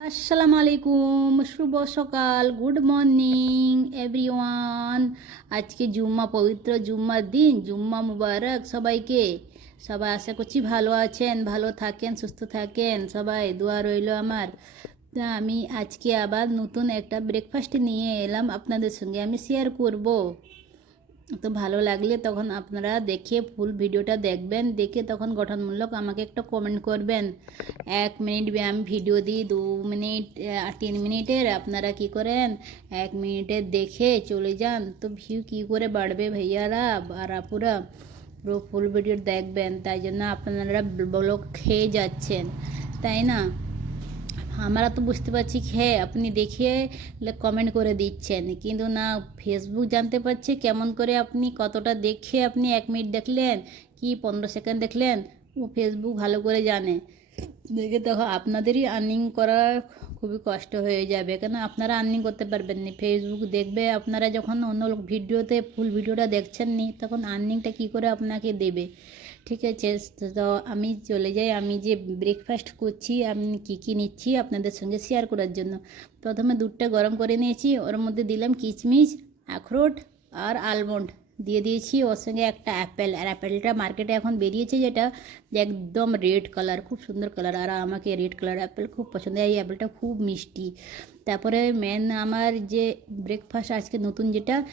আসসালামু আলাইকুম শুভ সকাল গুড মর্নিং এভরিওয়ান আজকে জুম্মা, পবিত্র জুম্মার দিন, জুম্মা মুবারক সবাইকে। সবাই আশা করছি ভালো আছেন, ভালো থাকেন, সুস্থ থাকেন। সবাই দোয়া রইল আমার। আমি আজকে আবার নতুন একটা ব্রেকফাস্ট নিয়ে এলাম আপনাদের সঙ্গে আমি শেয়ার করব। তো ভালো লাগলে তখন আপনারা দেখে ফুল ভিডিওটা দেখবেন, দেখে তখন গঠনমূলক আমাকে একটা কমেন্ট করবেন। এক মিনিট আমি ভিডিও দিই, দু মিনিট তিন মিনিটের আপনারা কি করেন? এক মিনিটের দেখে চলে যান। তো ভিউ কি করে বাড়বে ভাইয়ারা আর পুরো ফুল ভিডিও দেখবেন, তাই জন্য আপনারা ব্লগ খেয়ে যাচ্ছেন, তাই না? আমরা তো বুঝতে পারছি হ্যাঁ আপনি দেখিয়ে কমেন্ট করে দিচ্ছেন। কিন্তু না ফেসবুক জানতে পারছে কেমন করে আপনি কতটা দেখে আপনি এক মিনিট দেখলেন, কি পনেরো সেকেন্ড দেখলেন, ও ফেসবুক ভালো করে জানে। দেখে তখন আপনাদেরই আর্নিং করা খুবই কষ্ট হয়ে যাবে। কেন আপনারা আর্নিং করতে পারবেন না। ফেসবুক দেখবে, আপনারা যখন অন্য লোক ভিডিওতে ফুল ভিডিওটা দেখছেন নি, তখন আর্নিংটা কী করে আপনাকে দেবে? ঠিক আছে? তো আমি চলে যাই। আমি যে ব্রেকফাস্ট করছি, আমি কী কী নিচ্ছি আপনাদের সঙ্গে শেয়ার করার জন্য। প্রথমে দুধটা গরম করে নিয়েছি। ওর মধ্যে দিলাম কিচমিচ, আখরোট আর আলমন্ড দিয়ে দিয়েছি। ওর সঙ্গে একটা অ্যাপেল। আর অ্যাপেলটা মার্কেটে এখন বেরিয়েছে যেটা একদম রেড কালার, খুব সুন্দর কালার। আর আমাকে রেড কালার অ্যাপেল খুব পছন্দ এই অ্যাপেলটা খুব মিষ্টি। তারপরে মেন আমার যে ব্রেকফাস্ট আজকে নতুন যেটা,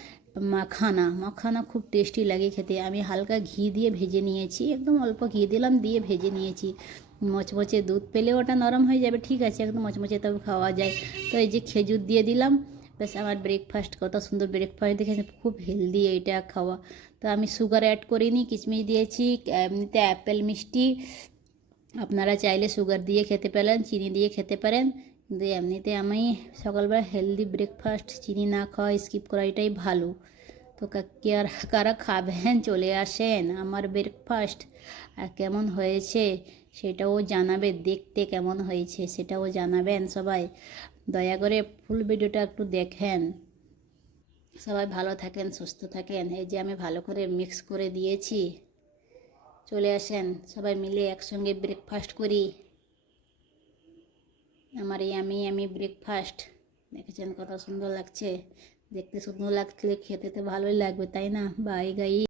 মাখানা। মাখানা খুব টেস্টি লাগে খেতে। আমি হালকা ঘি দিয়ে ভেজে নিয়েছি। একদম অল্প ঘি দিলাম, দিয়ে ভেজে নিয়েছি। মচমচে দুধ পেলে ওটা নরম হয়ে যাবে, ঠিক আছে। একদম মচমচে তবে খাওয়া যায়। তো এই যে খেজুর দিয়ে দিলাম। ব্যাস আমার ব্রেকফাস্ট কত সুন্দর ব্রেকফাস্ট দেখেছি খুব হেলদি এইটা খাওয়া। তো আমি সুগার অ্যাড করিনি, কিশমিশ দিয়েছি, এমনিতে অ্যাপেল মিষ্টি। আপনারা চাইলে সুগার দিয়ে খেতে পারেন, চিনি দিয়ে খেতে পারেন। কিন্তু এমনিতে আমি সকালবেলা হেলদি ব্রেকফাস্ট চিনি না খাওয়া স্কিপ করা এটাই ভালো। তো আর কারা খাবেন, চলে আসেন আমার ব্রেকফাস্ট আর কেমন হয়েছে সেটাও জানাবে, দেখতে কেমন হয়েছে সেটাও জানাবেন সবাই। দয়া করে ফুল ভিডিওটা একটু দেখেন। সবাই ভালো থাকেন, সুস্থ থাকেন। এই যে আমি ভালো করে মিক্স করে দিয়েছি। চলে আসেন, সবাই মিলে একসঙ্গে ব্রেকফাস্ট করি। আমার এই আমি আমি ব্রেকফাস্ট দেখেছেন কত সুন্দর লাগছে। দেখতে সুন্দর লাগলে খেতে তো ভালোই লাগবে, তাই না? বাই গাই